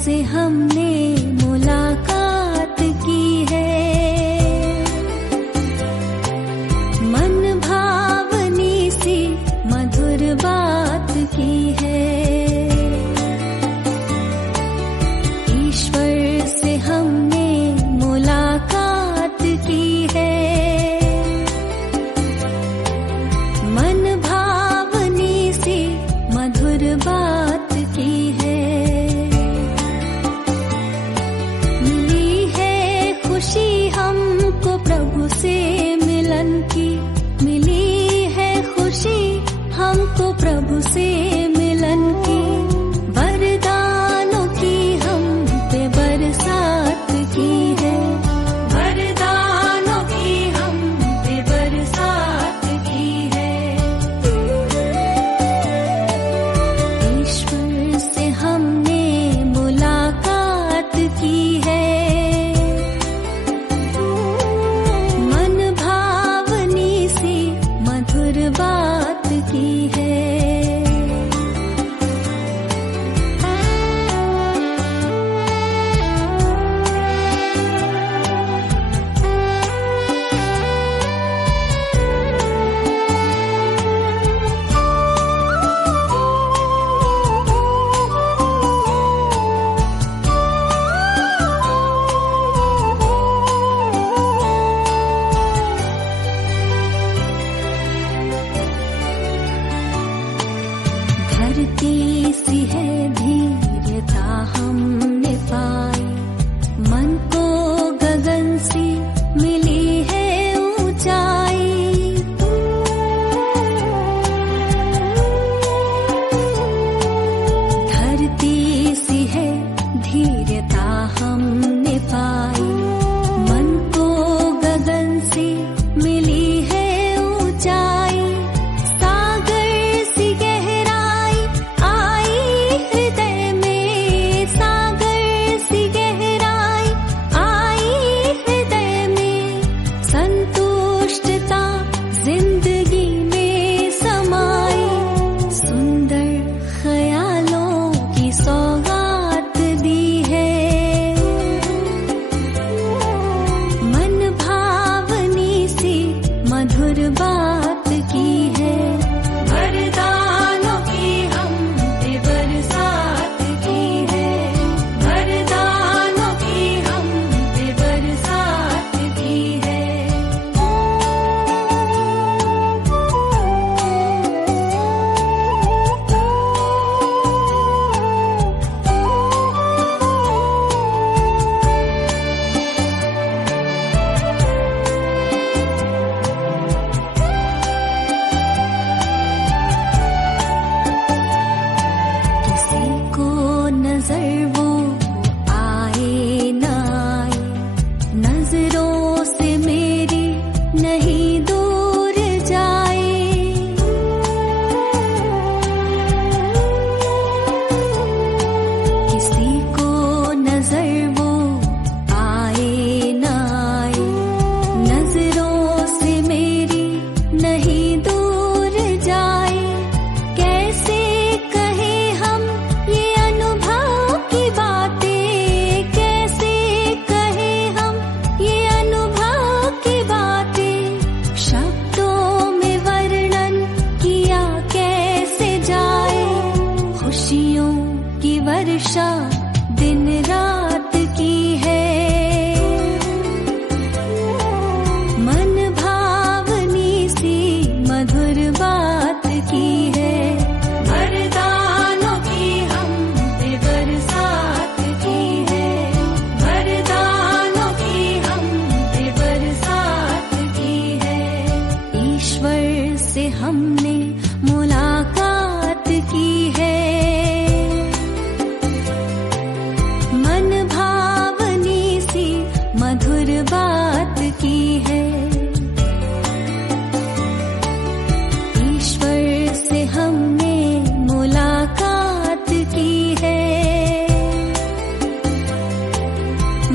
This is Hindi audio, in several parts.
से हमने मुलाकात की है, मन भावनी सी मधुर बात की है। ईश्वर से हमने मुलाकात की है, मन भावनी सी मधुर बात की है। मिली है खुशी हमको प्रभु से मिलन की, मिली है खुशी हमको प्रभु से मिलन की। वरदानों की हम पे बरसात की है, वरदानों की हम पे बरसात की है। ईश्वर से हमने मुलाकात की है, मन भावनी सी मधुर बात की है। धरती सी है धीरता हमने पाई, मन को गगन सी मिली है ऊंचाई। धरती सी है धीरता हमने पाई, मन को गगन सी मिली है ऊंचाई। जिंदगी में समाई सुंदर ख्यालों की सौगात दी है, मन भावनी सी मधुर बात की है। वरदानों की हम पे बरसात की है, वरदानों की हम पे बरसात की है। नजर वो आए न आए, नजरों से मेरी नहीं दूर जाए। किसी को नजर वो आए न आए, नजरों से मेरी नहीं दूर जाए। कैसे कहे हम ये अनुभव की बातें, कैसे कहे हम ये अनुभव की बातें। शब्दों में वर्णन किया कैसे जाए, खुशियों की वर्षा दिन रात की है। मन भावनी सी मधुर बात की है। वरदानों की हम पे बरसात की है, वरदानों की हम पे बरसात की है। ईश्वर से हमने मुलाकात की है, मन भावनी सी मधुर बात की है। ईश्वर से हमने मुलाकात की है,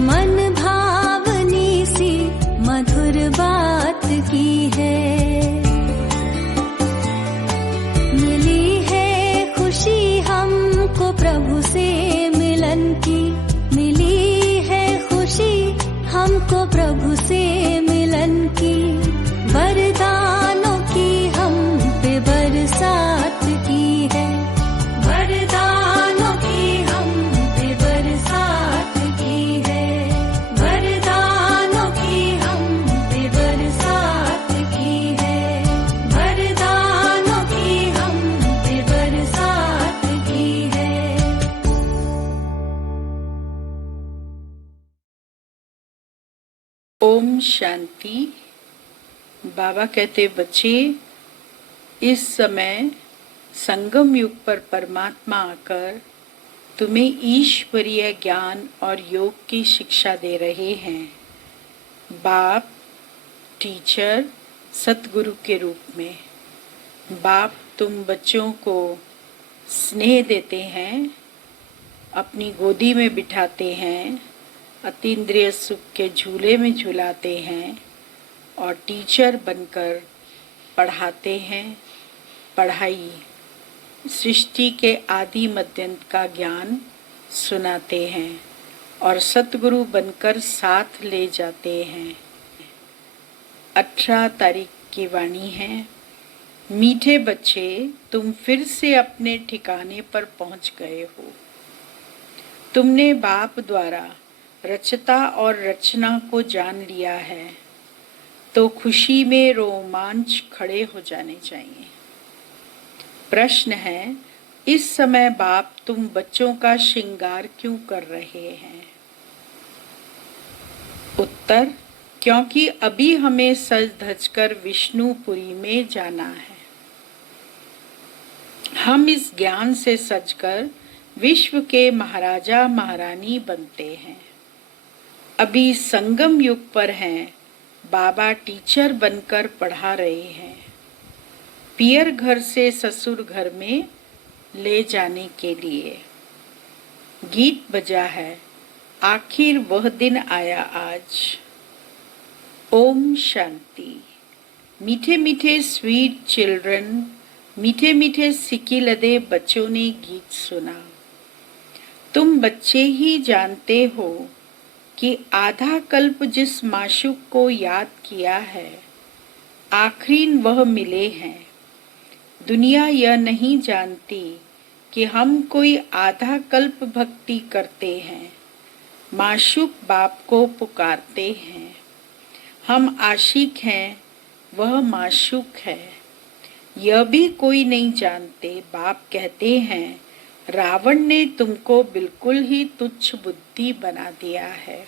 मन भावनी सी मधुर बात की है। मिली है खुशी हमको प्रभु से मिलन की, तुमसे मिलन की, वरदानों की हम पे बरसात की है। वरदानों की हम पे बरसात की है। वरदानों की हम पे बरसात की है। वरदानों की हम पे बरसात की है। ओम शांति। बाबा कहते बच्चे, इस समय संगम युग पर परमात्मा आकर तुम्हें ईश्वरीय ज्ञान और योग की शिक्षा दे रहे हैं। बाप टीचर सतगुरु के रूप में। बाप तुम बच्चों को स्नेह देते हैं, अपनी गोदी में बिठाते हैं, अतीन्द्रिय सुख के झूले में झुलाते हैं और टीचर बनकर पढ़ाते हैं। पढ़ाई सृष्टि के आदि मध्यंत का ज्ञान सुनाते हैं और सतगुरु बनकर साथ ले जाते हैं। 18 तारीख की वाणी है। मीठे बच्चे, तुम फिर से अपने ठिकाने पर पहुंच गए हो। तुमने बाप द्वारा रचता और रचना को जान लिया है, तो खुशी में रोमांच खड़े हो जाने चाहिए। प्रश्न है, इस समय बाप तुम बच्चों का श्रृंगार क्यों कर रहे हैं? उत्तर, क्योंकि अभी हमें सज धजकर विष्णुपुरी में जाना है। हम इस ज्ञान से सजकर विश्व के महाराजा महारानी बनते हैं। अभी संगम युग पर हैं। बाबा टीचर बनकर पढ़ा रहे हैं, पियर घर से ससुर घर में ले जाने के लिए। गीत बजा है, आखिर वह दिन आया आज। ओम शांति। मीठे मीठे स्वीट चिल्ड्रन, मीठे मीठे सिक्की लदे बच्चों ने गीत सुना। तुम बच्चे ही जानते हो कि आधा कल्प जिस माशूक को याद किया है, आखिरीन वह मिले हैं। दुनिया यह नहीं जानती कि हम कोई आधा कल्प भक्ति करते हैं, माशूक बाप को पुकारते हैं। हम आशिक हैं, वह माशूक है, यह भी कोई नहीं जानते। बाप कहते हैं, रावण ने तुमको बिल्कुल ही तुच्छ बुद्धि बना दिया है।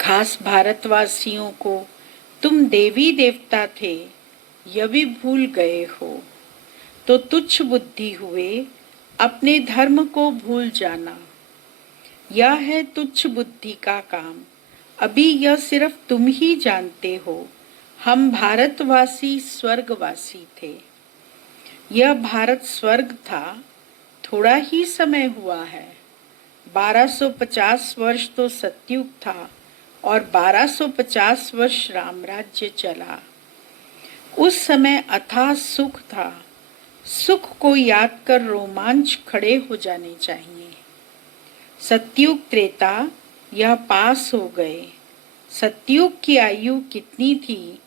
खास भारतवासियों को तुम देवी देवता थे, यह भी भूल गए हो, तो तुच्छ बुद्धि हुए। अपने धर्म को भूल जाना, यह है तुच्छ बुद्धि का काम। अभी यह सिर्फ तुम ही जानते हो। हम भारतवासी स्वर्गवासी थे। यह भारत स्वर्ग था, थोड़ा ही समय हुआ है। 1250 वर्ष तो सतयुग था और 1250 वर्ष रामराज्य चला। उस समय अथाह सुख था। सुख को याद कर रोमांच खड़े हो जाने चाहिए। सतयुग त्रेता यह पास हो गए। सतयुग की आयु कितनी थी,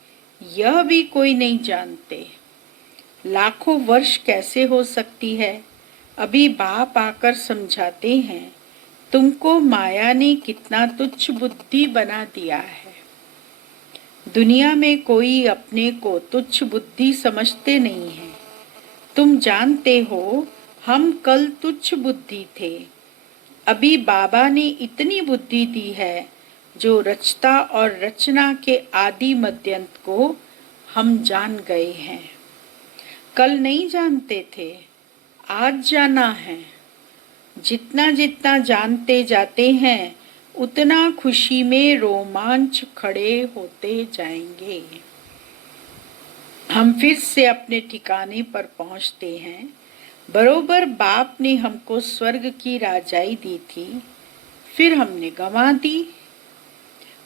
यह भी कोई नहीं जानते। लाखों वर्ष कैसे हो सकती है? अभी बाप आकर समझाते हैं, तुमको माया ने कितना तुच्छ बुद्धि बना दिया है। दुनिया में कोई अपने को तुच्छ बुद्धि समझते नहीं है। तुम जानते हो, हम कल तुच्छ बुद्धि थे। अभी बाबा ने इतनी बुद्धि दी है, जो रचता और रचना के आदि मध्यंत को हम जान गए हैं। कल नहीं जानते थे, आज जाना है। जितना जितना जानते जाते हैं, उतना खुशी में रोमांच खड़े होते जाएंगे। हम फिर से अपने ठिकाने पर पहुंचते हैं। बरोबर बाप ने हमको स्वर्ग की राजाई दी थी, फिर हमने गंवा दी।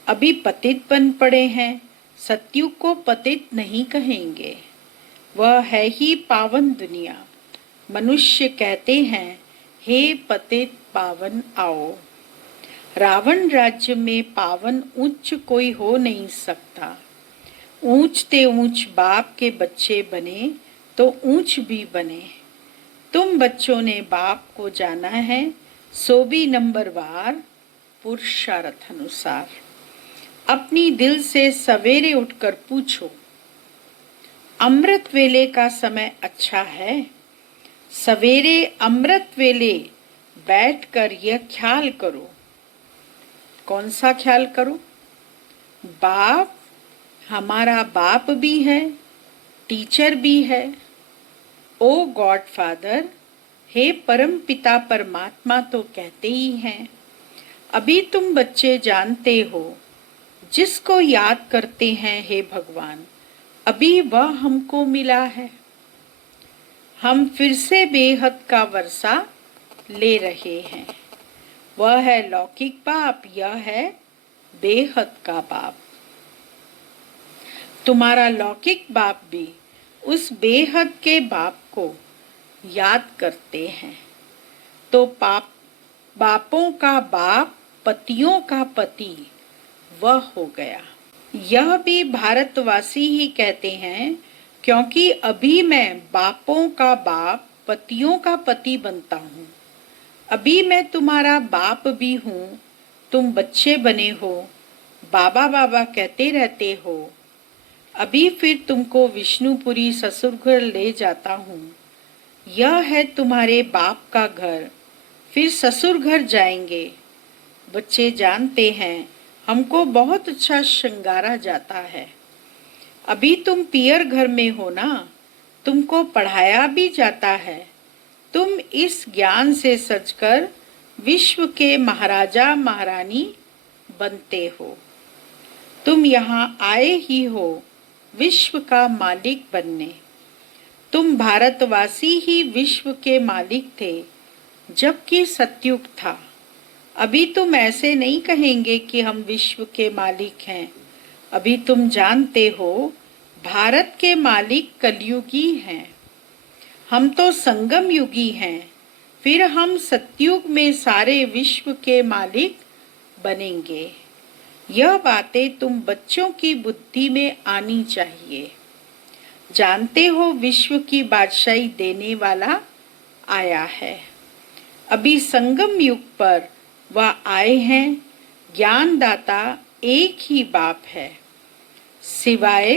अभी पतित बन पड़े हैं। सतयुग को पतित नहीं कहेंगे, वह है ही पावन दुनिया। मनुष्य कहते हैं, हे पतित पावन आओ। रावण राज्य में पावन उच्च कोई हो नहीं सकता। ऊंचते ऊंच बाप के बच्चे बने तो ऊंच भी बने। तुम बच्चों ने बाप को जाना है, सो भी नंबरवार पुरुषार्थ अनुसार। अपनी दिल से सवेरे उठकर पूछो, अमृत वेले का समय अच्छा है? सवेरे अमृत वेले बैठकर यह ख्याल करो। कौन सा ख्याल करो? बाप हमारा बाप भी है, टीचर भी है। ओ गॉड फादर, हे परम पिता परमात्मा तो कहते ही हैं। अभी तुम बच्चे जानते हो, जिसको याद करते हैं हे भगवान, अभी वह हमको मिला है। हम फिर से बेहद का वर्षा ले रहे हैं। वह है लौकिक बाप, यह है बेहद का बाप। तुम्हारा लौकिक बाप भी उस बेहद के बाप को याद करते हैं। तो बापों का बाप, पतियों का पति वह हो गया। यह भी भारतवासी ही कहते हैं, क्योंकि अभी मैं बापों का बाप, पतियों का पति बनता हूँ। अभी मैं तुम्हारा बाप भी हूँ। तुम बच्चे बने हो, बाबा बाबा कहते रहते हो। अभी फिर तुमको विष्णुपुरी ससुर घर ले जाता हूँ। यह है तुम्हारे बाप का घर, फिर ससुर घर जाएंगे। बच्चे जानते हैं, हमको बहुत अच्छा श्रृंगारा जाता है। अभी तुम पियर घर में हो ना, तुमको पढ़ाया भी जाता है। तुम इस ज्ञान से सजकर विश्व के महाराजा महारानी बनते हो। तुम यहाँ आए ही हो विश्व का मालिक बनने। तुम भारतवासी ही विश्व के मालिक थे जबकि सतयुग था। अभी तुम ऐसे नहीं कहेंगे कि हम विश्व के मालिक हैं। अभी तुम जानते हो, भारत के मालिक कलयुगी हैं। हम तो संगम युगी हैं। फिर हम सतयुग में सारे विश्व के मालिक बनेंगे। यह बातें तुम बच्चों की बुद्धि में आनी चाहिए। जानते हो, विश्व की बादशाही देने वाला आया है। अभी संगम युग पर वह आए हैं। ज्ञानदाता एक ही बाप है। सिवाय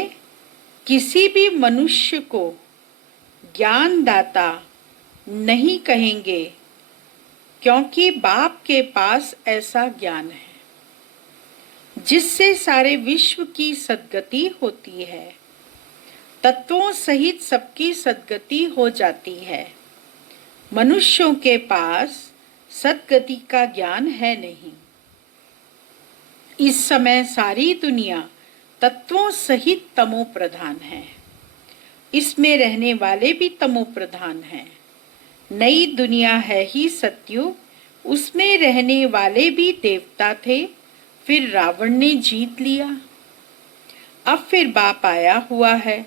किसी भी मनुष्य को ज्ञानदाता नहीं कहेंगे, क्योंकि बाप के पास ऐसा ज्ञान है जिससे सारे विश्व की सद्गति होती है। तत्वों सहित सबकी सद्गति हो जाती है। मनुष्यों के पास सद्गति का ज्ञान है नहीं। इस समय सारी दुनिया तत्वों सहित तमो प्रधान है। इसमें रहने वाले भी तमो प्रधान हैं। नई दुनिया है ही सतयुग, उसमें रहने वाले भी देवता थे, फिर रावण ने जीत लिया। अब फिर बाप आया हुआ है।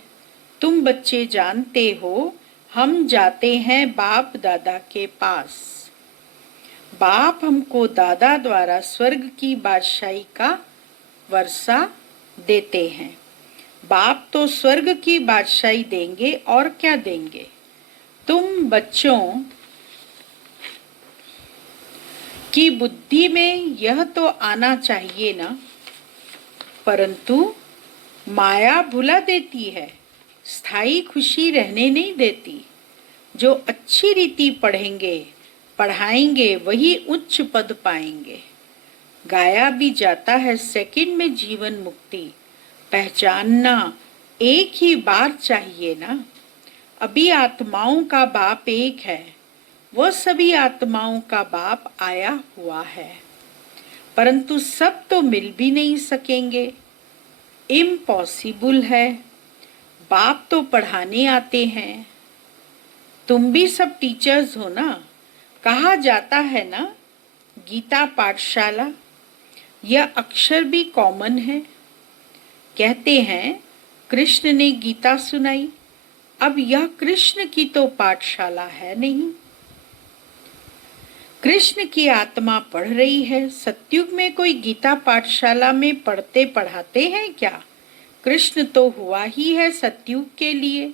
तुम बच्चे जानते हो, हम जाते हैं बाप दादा के पास। बाप हमको दादा द्वारा स्वर्ग की बादशाही का वर्षा देते हैं। बाप तो स्वर्ग की बादशाही देंगे, और क्या देंगे। तुम बच्चों की बुद्धि में यह तो आना चाहिए ना, परंतु माया भुला देती है, स्थायी खुशी रहने नहीं देती। जो अच्छी रीति पढ़ेंगे पढ़ाएंगे वही उच्च पद पाएंगे। गाया भी जाता है, सेकंड में जीवन मुक्ति पहचानना एक ही बार चाहिए ना। अभी आत्माओं का बाप एक है, वह सभी आत्माओं का बाप आया हुआ है, परंतु सब तो मिल भी नहीं सकेंगे। इम्पॉसिबल है। बाप तो पढ़ाने आते हैं। तुम भी सब टीचर्स हो ना। कहा जाता है ना, गीता पाठशाला। यह अक्षर भी कॉमन है। कहते हैं कृष्ण ने गीता सुनाई। अब यह कृष्ण की तो पाठशाला है नहीं। कृष्ण की आत्मा पढ़ रही है। सतयुग में कोई गीता पाठशाला में पढ़ते पढ़ाते हैं क्या? कृष्ण तो हुआ ही है सतयुग के लिए।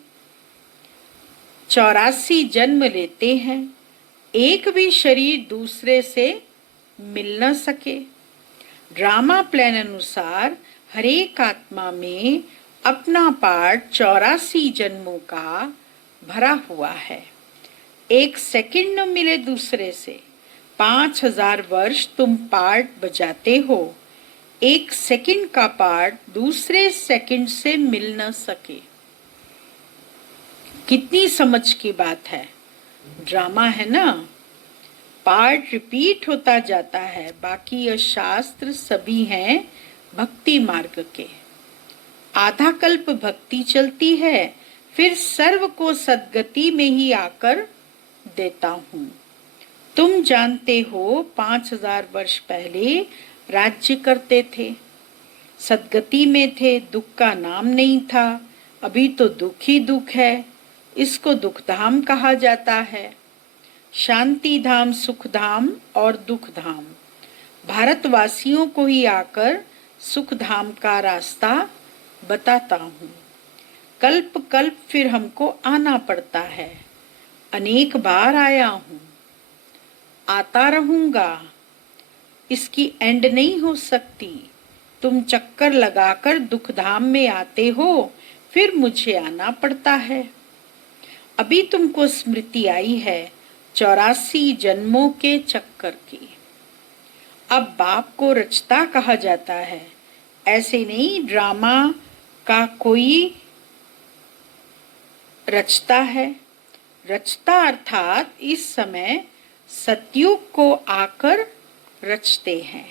84 जन्म लेते हैं, एक भी शरीर दूसरे से मिल न सके। ड्रामा प्लान अनुसार हर एक आत्मा में अपना पार्ट 84 जन्मों का भरा हुआ है। एक सेकंड न मिले दूसरे से। 5000 वर्ष तुम पार्ट बजाते हो, एक सेकंड का पार्ट दूसरे सेकंड से मिल न सके। कितनी समझ की बात है। ड्रामा है ना। पार्ट रिपीट होता जाता है। बाकी ये शास्त्र सभी हैं भक्ति मार्ग के। आधा कल्प भक्ति चलती है, फिर सर्व को सद्गति में ही आकर देता हूँ। तुम जानते हो 5000 वर्ष पहले राज्य करते थे, सद्गति में थे, दुख का नाम नहीं था। अभी तो दुख ही दुख है, इसको दुख धाम कहा जाता है। शांति धाम, सुख धाम और दुख धाम। भारतवासियों को ही आकर सुख धाम का रास्ता बताता हूँ। कल्प कल्प फिर हमको आना पड़ता है। अनेक बार आया हूँ, आता रहूंगा। इसकी एंड नहीं हो सकती। तुम चक्कर लगाकर दुख धाम में आते हो, फिर मुझे आना पड़ता है। अभी तुमको स्मृति आई है 84 जन्मों के चक्कर की। अब बाप को रचता कहा जाता है। ऐसे नहीं ड्रामा का कोई रचता है। रचता अर्थात इस समय सतयुग को आकर रचते हैं।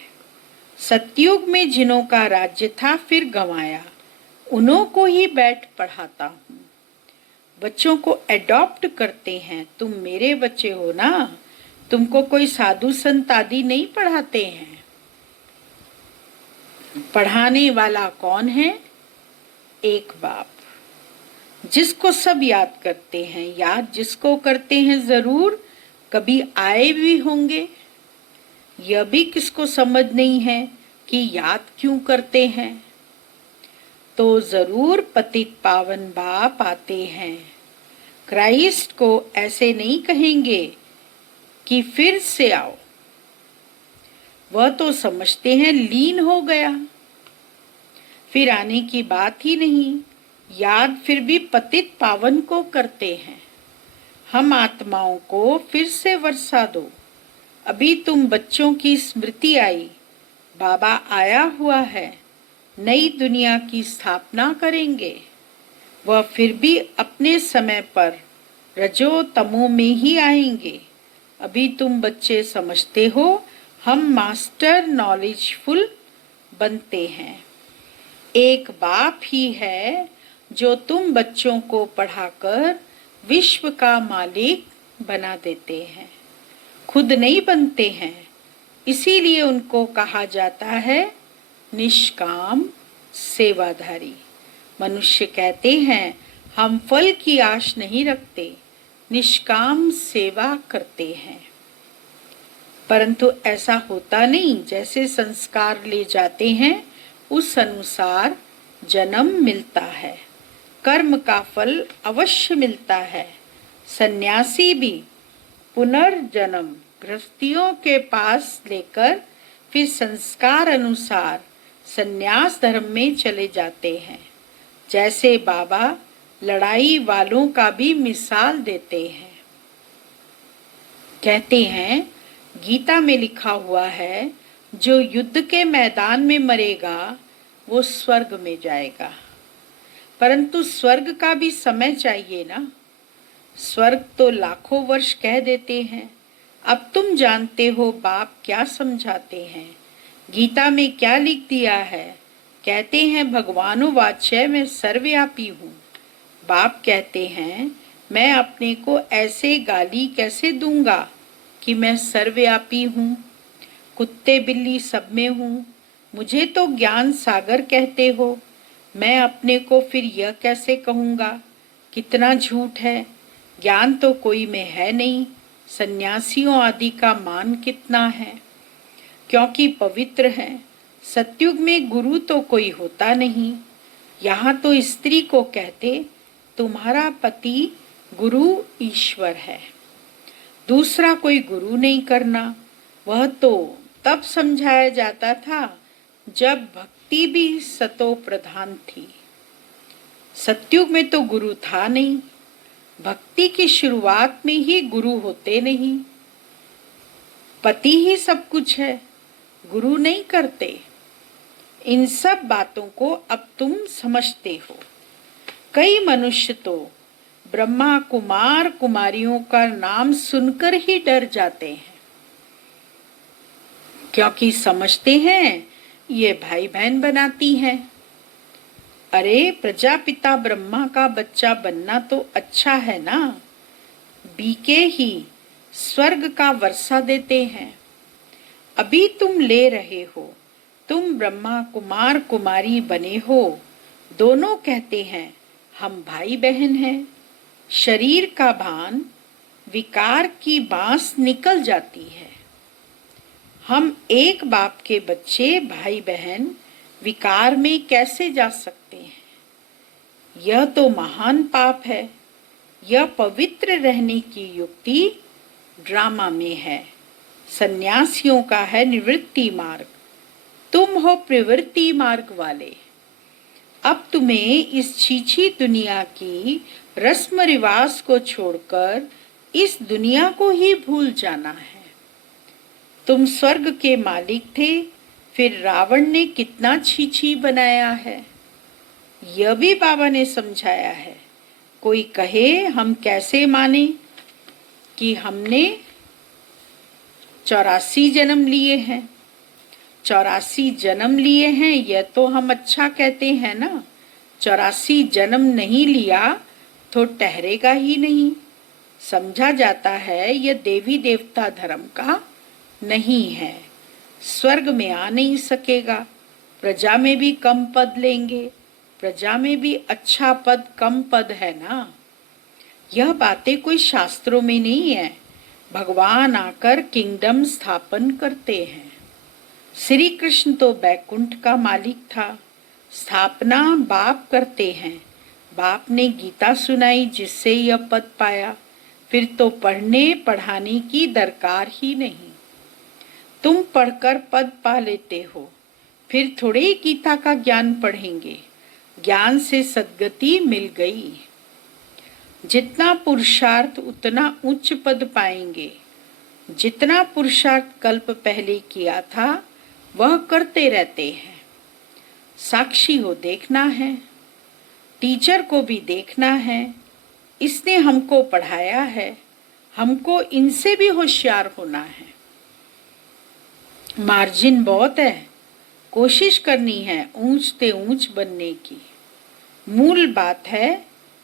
सतयुग में जिन्हों का राज्य था फिर गंवाया, उन्हों को ही बैठ पढ़ाता हूँ। बच्चों को एडॉप्ट करते हैं। तुम मेरे बच्चे हो ना, तुमको कोई साधु संत आदि नहीं पढ़ाते हैं। पढ़ाने वाला कौन है? एक बाप, जिसको सब याद करते हैं। याद जिसको करते हैं जरूर कभी आए भी होंगे। यह भी किसको समझ नहीं है कि याद क्यों करते हैं। तो जरूर पतित पावन बाप आते हैं। क्राइस्ट को ऐसे नहीं कहेंगे कि फिर से आओ। वह तो समझते हैं लीन हो गया, फिर आने की बात ही नहीं। याद फिर भी पतित पावन को करते हैं। हम आत्माओं को फिर से वर्षा दो। अभी तुम बच्चों की स्मृति आई, बाबा आया हुआ है, नई दुनिया की स्थापना करेंगे। वह फिर भी अपने समय पर रजो तमो में ही आएंगे। अभी तुम बच्चे समझते हो हम मास्टर नॉलेजफुल बनते हैं। एक बाप ही है जो तुम बच्चों को पढ़ाकर विश्व का मालिक बना देते हैं, खुद नहीं बनते हैं। इसीलिए उनको कहा जाता है निष्काम सेवाधारी। मनुष्य कहते हैं हम फल की आश नहीं रखते, निष्काम सेवा करते हैं। परंतु ऐसा होता नहीं। जैसे संस्कार ले जाते हैं उस अनुसार जन्म मिलता है, कर्म का फल अवश्य मिलता है। सन्यासी भी पुनर्जन्म गृहस्थियों के पास लेकर फिर संस्कार अनुसार सन्यास धर्म में चले जाते हैं। जैसे बाबा लड़ाई वालों का भी मिसाल देते हैं। कहते हैं गीता में लिखा हुआ है जो युद्ध के मैदान में मरेगा वो स्वर्ग में जाएगा। परंतु स्वर्ग का भी समय चाहिए ना। स्वर्ग तो लाखों वर्ष कह देते हैं। अब तुम जानते हो बाप क्या समझाते हैं। गीता में क्या लिख दिया है। कहते हैं भगवानुवाच्य मैं सर्वव्यापी हूँ। बाप कहते हैं मैं अपने को ऐसे गाली कैसे दूंगा कि मैं सर्वव्यापी हूँ। कुत्ते बिल्ली सब में हूँ। मुझे तो ज्ञान सागर कहते हो, मैं अपने को फिर यह कैसे कहूँगा। कितना झूठ है। ज्ञान तो कोई में है नहीं, सन्यासियों आदि का मान कितना है, क्योंकि पवित्र है। सतयुग में गुरु तो कोई होता नहीं। यहाँ तो स्त्री को कहते तुम्हारा पति गुरु ईश्वर है, दूसरा कोई गुरु नहीं करना। वह तो तब समझाया जाता था जब भक्ति भी सतो प्रधान थी। सतयुग में तो गुरु था नहीं। भक्ति की शुरुआत में ही गुरु होते नहीं। पति ही सब कुछ है, गुरु नहीं करते। इन सब बातों को अब तुम समझते हो। कई मनुष्य तो ब्रह्मा कुमार कुमारियों का नाम सुनकर ही डर जाते हैं, क्योंकि समझते हैं ये भाई बहन बनाती हैं। अरे प्रजापिता ब्रह्मा का बच्चा बनना तो अच्छा है ना, बीके ही स्वर्ग का वर्षा देते हैं। अभी तुम ले रहे हो, तुम ब्रह्मा कुमार कुमारी बने हो, दोनों कहते हैं हम भाई बहन हैं। शरीर का भान, विकार की बांस निकल जाती है। हम एक बाप के बच्चे भाई बहन विकार में कैसे जा सकते हैं? यह तो महान पाप है। यह पवित्र रहने की युक्ति ड्रामा में है। सन्यासियों का है निवृत्ति मार्ग, तुम हो प्रवृत्ति मार्ग वाले। अब तुम्हें इस छीछी दुनिया की रस्म रिवाज को छोड़कर इस दुनिया को ही भूल जाना है। तुम स्वर्ग के मालिक थे, फिर रावण ने कितना छीछी बनाया है, यह भी बाबा ने समझाया है। कोई कहे हम कैसे माने कि हमने 84 जन्म लिए हैं। 84 जन्म लिए हैं, यह तो हम अच्छा कहते हैं ना। 84 जन्म नहीं लिया तो ठहरेगा ही नहीं। समझा जाता है यह देवी देवता धर्म का नहीं है, स्वर्ग में आ नहीं सकेगा। प्रजा में भी कम पद लेंगे, प्रजा में भी अच्छा पद कम पद है ना। यह बातें कोई शास्त्रों में नहीं है, भगवान आकर किंगडम स्थापन करते हैं। श्री कृष्ण तो बैकुंठ का मालिक था, स्थापना बाप करते हैं। बाप ने गीता सुनाई जिससे यह पद पाया, फिर तो पढ़ने पढ़ाने की दरकार ही नहीं। तुम पढ़कर पद पा लेते हो, फिर थोड़े ही गीता का ज्ञान पढ़ेंगे। ज्ञान से सद्गति मिल गई। जितना पुरुषार्थ उतना उच्च पद पाएंगे। जितना पुरुषार्थ कल्प पहले किया था वह करते रहते हैं। साक्षी हो देखना है, टीचर को भी देखना है। इसने हमको पढ़ाया है, हमको इनसे भी होशियार होना है। मार्जिन बहुत है, कोशिश करनी है ऊंच ते ऊंच बनने की। मूल बात है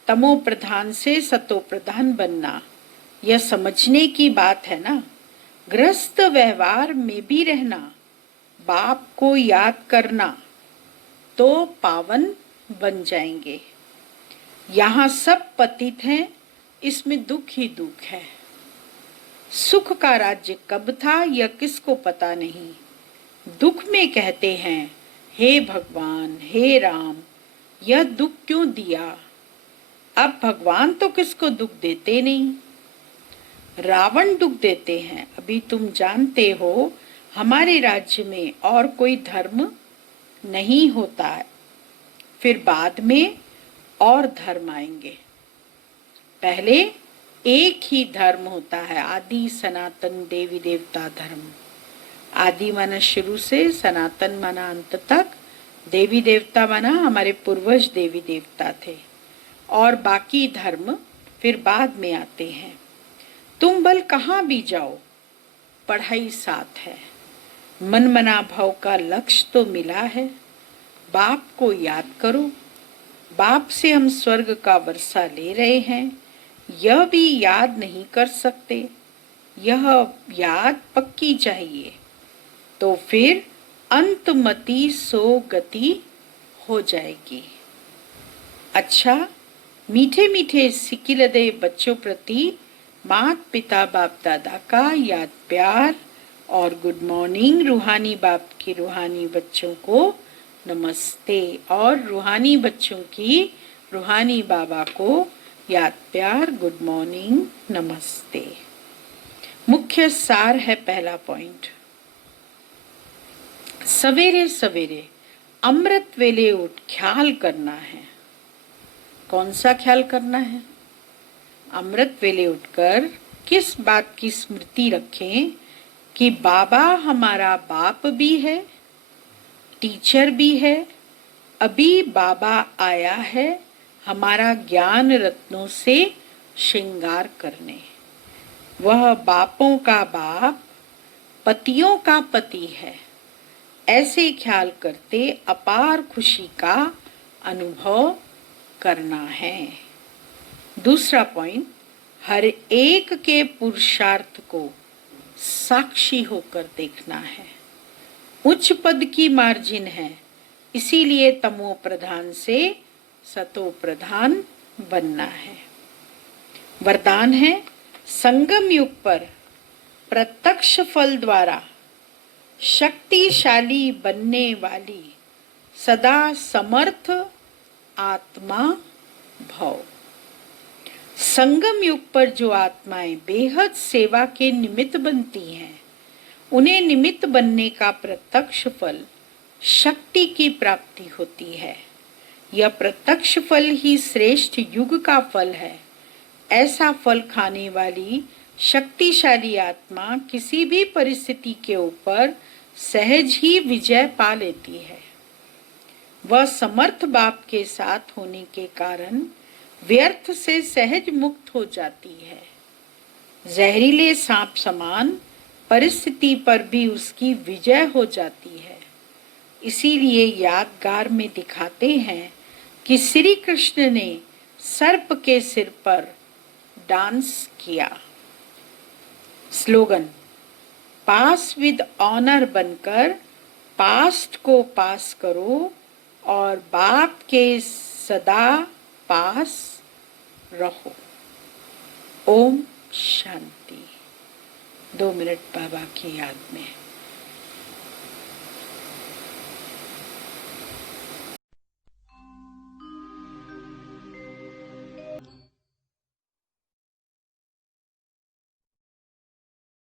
तमो प्रधान से सतो प्रधान बनना। यह समझने की बात है ना। गृहस्थ व्यवहार में भी रहना, बाप को याद करना, तो पावन बन जाएंगे। यहाँ सब पतित हैं, इसमें दुख ही दुख है। सुख का राज्य कब था यह किसको पता नहीं। दुख में कहते हैं हे भगवान हे राम, यह दुख क्यों दिया। अब भगवान तो किसको दुख देते नहीं, रावण दुख देते हैं। अभी तुम जानते हो हमारे राज्य में और कोई धर्म नहीं होता है, फिर बाद में और धर्म आएंगे। पहले एक ही धर्म होता है, आदि सनातन देवी देवता धर्म। आदि माना शुरू से, सनातन माना अंत तक, देवी देवता माना हमारे पूर्वज देवी देवता थे, और बाकी धर्म फिर बाद में आते हैं। तुम बल कहाँ भी जाओ, पढ़ाई साथ है। मन मना भाव का लक्ष्य तो मिला है। बाप को याद करो। बाप से हम स्वर्ग का वर्षा ले रहे हैं, यह भी याद नहीं कर सकते। यह याद पक्की चाहिए, तो फिर अंतमति सो गति हो जाएगी। अच्छा, मीठे मीठे सिकिलदे बच्चों प्रति माता पिता बाप दादा का याद प्यार और गुड मॉर्निंग। रूहानी बाप की रूहानी बच्चों को नमस्ते और रूहानी बच्चों की रूहानी बाबा को याद प्यार गुड मॉर्निंग नमस्ते। मुख्य सार है पहला पॉइंट, सवेरे सवेरे अमृत वेले उठ ख्याल करना है। कौन सा ख्याल करना है? अमृत वेले उठकर किस बात की स्मृति रखें कि बाबा हमारा बाप भी है, टीचर भी है, अभी बाबा आया है हमारा ज्ञान रत्नों से श्रृंगार करने। वह बापों का बाप, पतियों का पति है। ऐसे ख्याल करते अपार खुशी का अनुभव करना है। दूसरा पॉइंट, हर एक के पुरुषार्थ को साक्षी होकर देखना है। उच्च पद की मार्जिन है, इसीलिए तमो प्रधान से सतो प्रधान बनना है। वरदान है, संगम युग पर प्रत्यक्ष फल द्वारा शक्तिशाली बनने वाली सदा समर्थ आत्मा भव। संगम युग पर जो आत्माएं बेहद सेवा के निमित्त बनती हैं, उन्हें निमित्त बनने का प्रत्यक्ष फल शक्ति की प्राप्ति होती है। यह प्रत्यक्ष फल ही श्रेष्ठ युग का फल है। ऐसा फल खाने वाली शक्तिशाली आत्मा किसी भी परिस्थिति के ऊपर सहज ही विजय पा लेती है। वह समर्थ बाप के साथ होने के कारण व्यर्थ से सहज मुक्त हो जाती है। जहरीले सांप समान परिस्थिति पर भी उसकी विजय हो जाती है। इसीलिए यादगार में दिखाते हैं कि श्री कृष्ण ने सर्प के सिर पर डांस किया। स्लोगन, पास विद ऑनर बनकर पास्ट को पास करो और बाप के सदा पास रहो। ओम शांति। 2 मिनट बाबा की याद में।